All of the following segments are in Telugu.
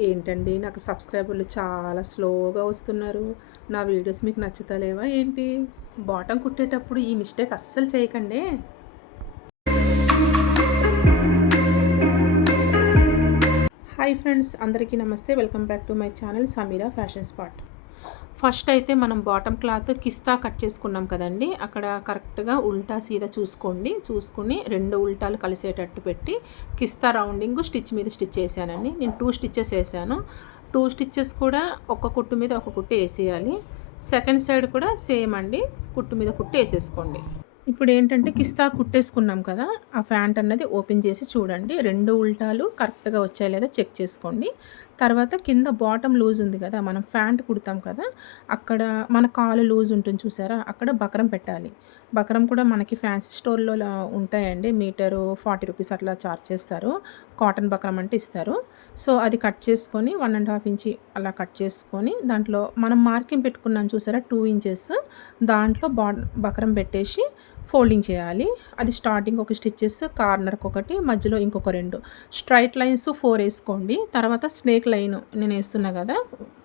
ఏంటండి నాకు సబ్స్క్రైబర్లు చాలా స్లోగా వస్తున్నారు. నా వీడియోస్ మీకు నచ్చుతలేవా ఏంటి? బాటమ్ కుట్టేటప్పుడు ఈ మిస్టేక్ అస్సలు చేయకండే. హాయ్ ఫ్రెండ్స్, అందరికీ నమస్తే. Welcome back to my channel Sameera fashion spot. First అయితే మనం బాటమ్ క్లాత్ కిస్తా కట్ చేసుకున్నాం కదండి. అక్కడ కరెక్ట్గా ఉల్టా సీదా చూసుకుని 2 ఉల్టాలు కలిసేటట్టు పెట్టి కిస్తా రౌండింగ్ స్టిచ్ మీద స్టిచ్ చేశానండి. నేను 2 స్టిచ్చెస్ వేసాను. 2 స్టిచ్చెస్ కూడా ఒక కుట్టు మీద ఒక కుట్టు వేసేయాలి. సెకండ్ సైడ్ కూడా సేమ్ అండి, కుట్టు మీద కుట్టు వేసేసుకోండి. ఇప్పుడు ఏంటంటే కిస్తా కుట్టేసుకున్నాం కదా, ఆ ఫ్యాంట్ అన్నది ఓపెన్ చేసి చూడండి. 2 ఉల్టాలు కరెక్ట్గా వచ్చాయి లేదా చెక్ చేసుకోండి. తర్వాత కింద బాటమ్ లూజ్ ఉంది కదా, మనం ఫ్యాంట్ కుడతాం కదా, అక్కడ మన కాలు లూజ్ ఉంటుంది చూసారా, అక్కడ బకరం పెట్టాలి. బకరం కూడా మనకి ఫ్యాన్సీ స్టోర్లో ఉంటాయండి. మీటరు 40 రూపీస్ అట్లా చార్జ్ చేస్తారు. కాటన్ బకరం అంటే ఇస్తారు. సో అది కట్ చేసుకొని 1.5 ఇంచి అలా కట్ చేసుకొని దాంట్లో మనం మార్కింగ్ పెట్టుకున్నాం చూసారా 2 ఇంచెస్, దాంట్లో బకరం పెట్టేసి ఫోల్డింగ్ చేయాలి. అది స్టార్టింగ్ ఒక స్టిచ్చెస్, కార్నర్కి ఒకటి, మధ్యలో ఇంకొక 2 స్ట్రైట్ లైన్స్ 4 వేసుకోండి. తర్వాత స్నేక్ లైన్ నేను వేస్తున్నా కదా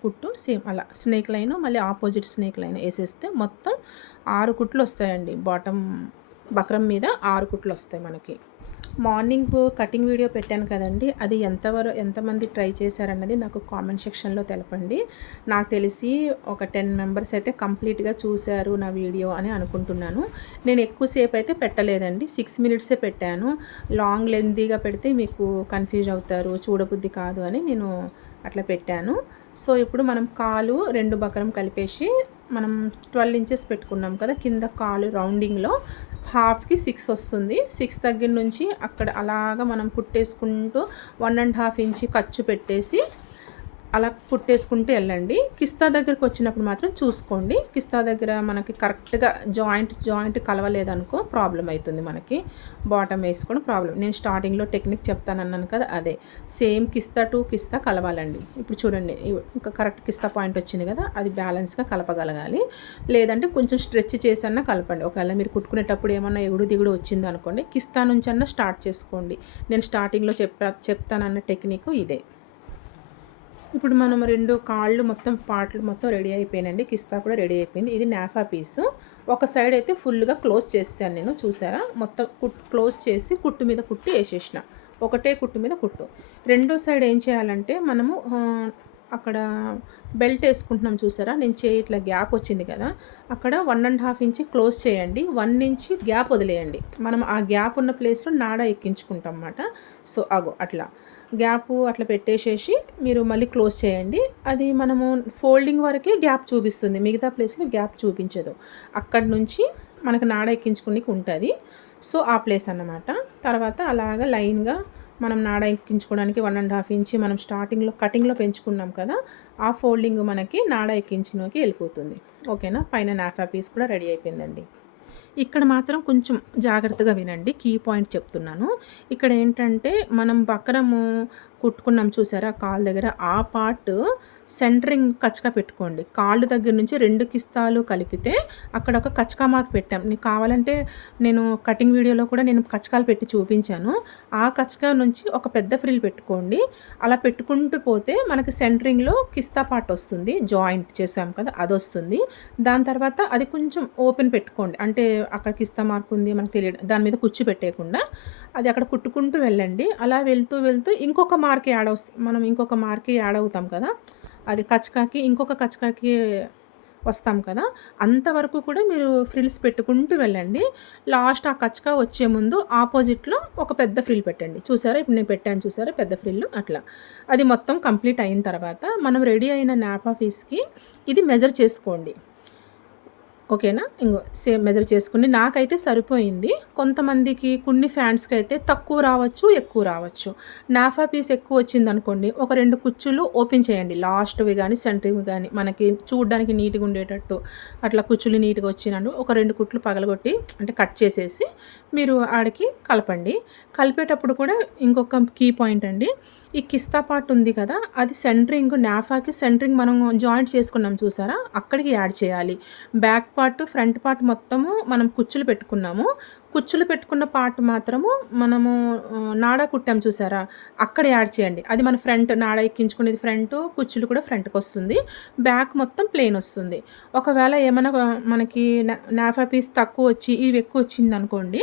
కుట్టు, సేమ్ అలా స్నేక్ లైన్ మళ్ళీ ఆపోజిట్ స్నేక్ లైన్ వేసేస్తే మొత్తం 6 కుట్లు వస్తాయండి. బాటమ్ బక్రం మీద 6 కుట్లు వస్తాయి మనకి. మార్నింగ్ కటింగ్ వీడియో పెట్టాను కదండి, అది ఎంతమంది ట్రై చేశారన్నది నాకు కామెంట్ సెక్షన్లో తెలపండి. నాకు తెలిసి ఒక 10 మెంబర్స్ అయితే కంప్లీట్గా చూశారు నా వీడియో అని అనుకుంటున్నాను. నేను ఎక్కువసేపు అయితే పెట్టలేదండి, 6 మినిట్సే పెట్టాను. లాంగ్ లెంతీగా పెడితే మీకు కన్ఫ్యూజ్ అవుతారు, చూడబుద్ధి కాదు అని నేను అట్లా పెట్టాను. సో ఇప్పుడు మనం కాలు 2 బకరం కలిపేసి మనం 12 ఇంచెస్ పెట్టుకున్నాం కదా, కింద కాలు రౌండింగ్లో హాఫ్కి 6 వస్తుంది. 6 దగ్గర నుంచి అక్కడ అలాగా మనం కుట్టేసుకుంటూ 1.5 ఇంచి ఖర్చు పెట్టేసి అలా కుట్టేసుకుంటూ వెళ్ళండి. కిస్తా దగ్గరికి వచ్చినప్పుడు మాత్రం చూసుకోండి. కిస్తా దగ్గర మనకి కరెక్ట్గా జాయింట్ కలవలేదనుకో ప్రాబ్లం అవుతుంది, మనకి బాటమ్ వేసుకోవడం ప్రాబ్లం. నేను స్టార్టింగ్లో టెక్నిక్ చెప్తానన్నాను కదా, అదే సేమ్ కిస్తా టు కిస్తా కలవాలండి. ఇప్పుడు చూడండి, ఇంకా కరెక్ట్ కిస్తా పాయింట్ వచ్చింది కదా, అది బ్యాలెన్స్గా కలపగలగాలి. లేదంటే కొంచెం స్ట్రెచ్ చేసన్నా కలపండి. ఒకవేళ మీరు కుట్టుకునేటప్పుడు ఏమన్నా ఎగుడు దిగుడు వచ్చింది అనుకోండి, కిస్తా నుంచి అన్నా స్టార్ట్ చేసుకోండి. నేను స్టార్టింగ్లో చెప్తానన్న టెక్నిక్ ఇదే. ఇప్పుడు మనం 2 కాళ్ళు మొత్తం పార్ట్లు మొత్తం రెడీ అయిపోయినండి. కిస్తా కూడా రెడీ అయిపోయింది. ఇది నాఫా పీసు. ఒక సైడ్ అయితే ఫుల్గా క్లోజ్ చేసాను నేను, చూసారా, మొత్తం క్లోజ్ చేసి కుట్టు మీద కుట్టి వేసేసిన. ఒకటే కుట్టు మీద కుట్టు. రెండో సైడ్ ఏం చేయాలంటే మనము అక్కడ బెల్ట్ వేసుకుంటున్నాం చూసారా, నేను ఇట్లా గ్యాప్ వచ్చింది కదా, అక్కడ 1.5 ఇంచి క్లోజ్ చేయండి. 1 ఇంచి గ్యాప్ వదిలేయండి. మనం ఆ గ్యాప్ ఉన్న ప్లేస్లో నాడా ఎక్కించుకుంటాం అన్నమాట. సో అట్లా గ్యాప్ అట్లా పెట్టేసేసి మీరు మళ్ళీ క్లోజ్ చేయండి. అది మనము ఫోల్డింగ్ వరకే గ్యాప్ చూపిస్తుంది, మిగతా ప్లేస్లో గ్యాప్ చూపించదు. అక్కడ నుంచి మనకు నాడ ఎక్కించుకునేకి ఉంటుంది. సో ఆ ప్లేస్ అన్నమాట. తర్వాత అలాగా లైన్గా మనం నాడ ఎక్కించుకోవడానికి 1.5 ఇంచి మనం స్టార్టింగ్లో కటింగ్లో పెంచుకున్నాం కదా, ఆ ఫోల్డింగ్ మనకి నాడ ఎక్కించుకునేకి వెళ్ళిపోతుంది. ఓకేనా. పైన నాఫా పీస్ కూడా రెడీ అయిపోయిందండి. ఇక్కడ మాత్రం కొంచెం జాగ్రత్తగా వినండి, కీ పాయింట్ చెప్తున్నాను. ఇక్కడ ఏంటంటే మనం బక్రము కుట్టుకున్నాం చూసారా కాళ్ళ దగ్గర, ఆ పార్ట్ సెంటరింగ్ కచ్చకా పెట్టుకోండి. కాళ్ళు దగ్గర నుంచి 2 కిస్తాలు కలిపితే అక్కడ ఒక కచ్చకా మార్క్ పెట్టాం. నీకు కావాలంటే నేను కటింగ్ వీడియోలో కూడా నేను కచ్చకాలు పెట్టి చూపించాను. ఆ కచ్చకా నుంచి ఒక పెద్ద ఫ్రిల్ పెట్టుకోండి. అలా పెట్టుకుంటూ పోతే మనకి సెంటరింగ్లో కిస్తా పార్ట్ వస్తుంది, జాయింట్ చేసాం కదా అది వస్తుంది. దాని తర్వాత అది కొంచెం ఓపెన్ పెట్టుకోండి, అంటే అక్కడ కిస్తా మార్క్ ఉంది మనకు తెలియదు, దాని మీద కుచ్చు పెట్టేయకుండా అది అక్కడ కుట్టుకుంటూ వెళ్ళండి. అలా వెళ్తూ ఇంకొక మార్క్ మనం ఇంకొక మార్క్ యాడ్ అవుతాం కదా, అది కచ్చకాకి ఇంకొక కచ్చకాకి వస్తాం కదా, అంతవరకు కూడా మీరు ఫ్రిల్స్ పెట్టుకుంటూ వెళ్ళండి. లాస్ట్ ఆ కచ్చకా వచ్చే ముందు ఆపోజిట్లో ఒక పెద్ద ఫ్రిల్ పెట్టండి. చూసారా, ఇప్పుడు నేను పెట్టాను చూసారా పెద్ద ఫ్రిల్, అట్లా అది మొత్తం కంప్లీట్ అయిన తర్వాత మనం రెడీ అయిన నాపా పీస్కి ఇది మెజర్ చేసుకోండి. ఓకేనా. ఇంకో సేమ్ మెజర్ చేసుకుని నాకైతే సరిపోయింది. కొంతమందికి కొన్ని ఫ్యాంట్స్కి అయితే తక్కువ రావచ్చు, ఎక్కువ రావచ్చు. నాఫా పీస్ ఎక్కువ వచ్చింది అనుకోండి, ఒక 2 కుచ్చులు ఓపెన్ చేయండి, లాస్ట్వి కానీ సెంటర్వి కానీ, మనకి చూడడానికి నీట్గా ఉండేటట్టు అట్లా కుచ్చులు నీట్గా వచ్చినట్టు ఒక 2 కుట్లు పగలగొట్టి అంటే కట్ చేసేసి మీరు ఆడికి కలపండి. కలిపేటప్పుడు కూడా ఇంకొక కీ పాయింట్ అండి, ఈ కిస్తా పార్ట్ ఉంది కదా, అది సెంటరింగ్ నాఫాకి సెంటరింగ్ మనం జాయింట్ చేసుకున్నాం చూసారా, అక్కడికి యాడ్ చేయాలి. బ్యాక్ పార్ట్ ఫ్రంట్ పార్ట్ మొత్తము మనం కుచ్చులు పెట్టుకున్నాము. కుచ్చులు పెట్టుకున్న పార్ట్ మాత్రము మనము నాడా కుట్టాం చూసారా? అక్కడ యాడ్ చేయండి. అది మన ఫ్రంట్ నాడా ఎక్కించుకునేది ఫ్రంటు, కుచ్చులు కూడా ఫ్రంట్‌కొస్తుంది. బ్యాక్ మొత్తం ప్లెయిన్ వస్తుంది. ఒకవేళ ఏమన్నా మనకి నాఫా పీస్ తక్కువొచ్చి, ఇవి ఎక్కువొచ్చిందనుకోండి,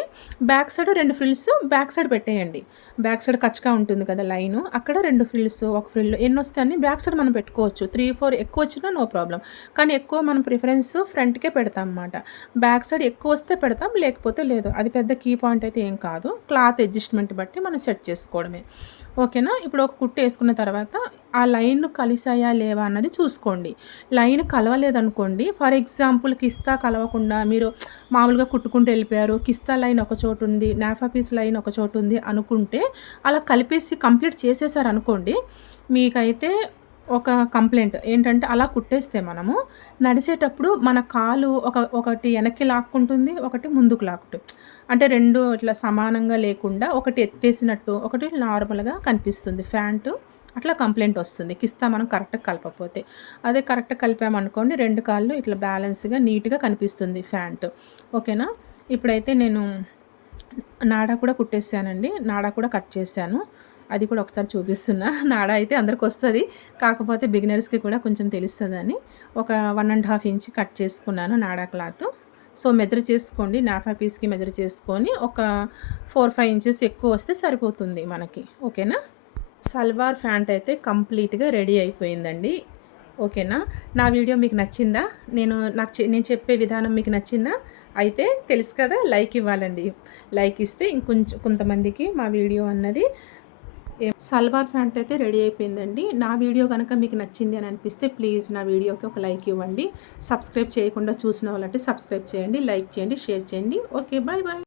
back side 2 frills back side పెట్టేయండి. బ్యాక్ సైడ్ కచ్చగా ఉంటుంది కదా లైను, అక్కడ 2 ఫ్రిల్స్, ఒక ఫ్రిల్ ఎన్నొస్తాయని బ్యాక్ సైడ్ మనం పెట్టుకోవచ్చు. 3, 4 ఎక్కువొచ్చినా నో ప్రాబ్లమ్. కానీ ఎక్కువ మనం ప్రిఫరెన్స్ ఫ్రంట్‌కే పెడతాం అన్నమాట. బ్యాక్ సైడ్ ఎక్కువొస్తే పెడతాం, లేకపోతే లేదు. అది పెద్ద కీ పాయింట్ అయితే ఏం కాదు. క్లాత్ అడ్జస్ట్‌మెంట్ బట్టి మనం సెట్ చేసుకోవడమే. ఓకేనా? ఇప్పుడు ఒక కుట్టు ఏసుకున్న తర్వాత ఆ లైన్‌లు కలిసాయా లేవా అన్నది చూసుకోండి. లైన్ కలవలేదనుకోండి, ఫర్ ఎగ్జాంపుల్ కిస్తా కలవకుండా మీరు మామూలుగా కుట్టుకుంటూ వెళ్ళిపోయారు. కిస్తా లైన్ ఒక చోటుంది, నాఫా పీస్ లైన్ ఒక చోటుంది అనుకుంటే, అలా కలిపేసి కంప్లీట్ చేసేసారనుకోండి, మీకైతే ఒక కంప్లెయింట్ ఏంటంటే, అలా కుట్టేస్తే మనము నడిసేటప్పుడు మన కాలు ఒకటి వెనక్కి లాక్కుంటుంది, ఒకటి ముందుకు లాక్కుంటుంది. అంటే 2 ఇట్లా సమానంగా లేకుండా ఒకటి ఎత్తేసినట్టు, ఒకటి నార్మల్‌గా కనిపిస్తుంది ఫ్యాంటు. అట్లా కంప్లెయింట్ వస్తుంది. కిస్తా మనం కరెక్ట్‌గా కలపకపోతే. అదే కరెక్ట్‌గా కలిపామనుకోండి, 2 కాళ్ళు ఇట్లా బ్యాలెన్స్‌గా నీట్‌గా కనిపిస్తుంది ఫ్యాంటు. ఓకేనా? ఇప్పుడైతే నేను నాడా కూడా కుట్టేసానండి. నాడా కూడా కట్ చేశాను. అది కూడా ఒకసారి చూపిస్తున్నా. నాడా అయితే అందరికొస్తది. కాకపోతే బిగినర్స్‌కి కూడా కొంచెం తెలుస్తదని ఒక 1 ½ ఇంచ్ కట్ చేసుకున్నాను నాడా క్లాతు. సో, మెజర్ చేసుకోండి. నాఫా పీస్‌కి మెజర్ చేసుకొని ఒక 4, 5 ఇంచెస్ ఎక్కువ వస్తే సరిపోతుంది మనకి. ఓకేనా? సల్వార్ ఫ్యాంట్ అయితే కంప్లీట్‌గా రెడీ అయిపోయిందండి. ఓకేనా? నా వీడియో మీకు నచ్చిందా? నేను చెప్పే విధానం మీకు నచ్చిందా? అయితే తెలుసు కదా! లైక్ ఇవ్వాలండి. లైక్ ఇస్తే కొంతమందికి మా వీడియో అన్నది సల్వార్ ఫ్యాంట్ అయితే రెడీ అయిపోయిందండి. నా వీడియో గనక మీకు నచ్చింది అని అనిపిస్తే ప్లీజ్ నా వీడియోకి ఒక లైక్ ఇవ్వండి. సబ్స్క్రైబ్ చేయకుండా చూసిన వాళ్ళంటే సబ్స్క్రైబ్ చేయండి, లైక్ చేయండి, షేర్ చేయండి. ఓకే. Bye bye.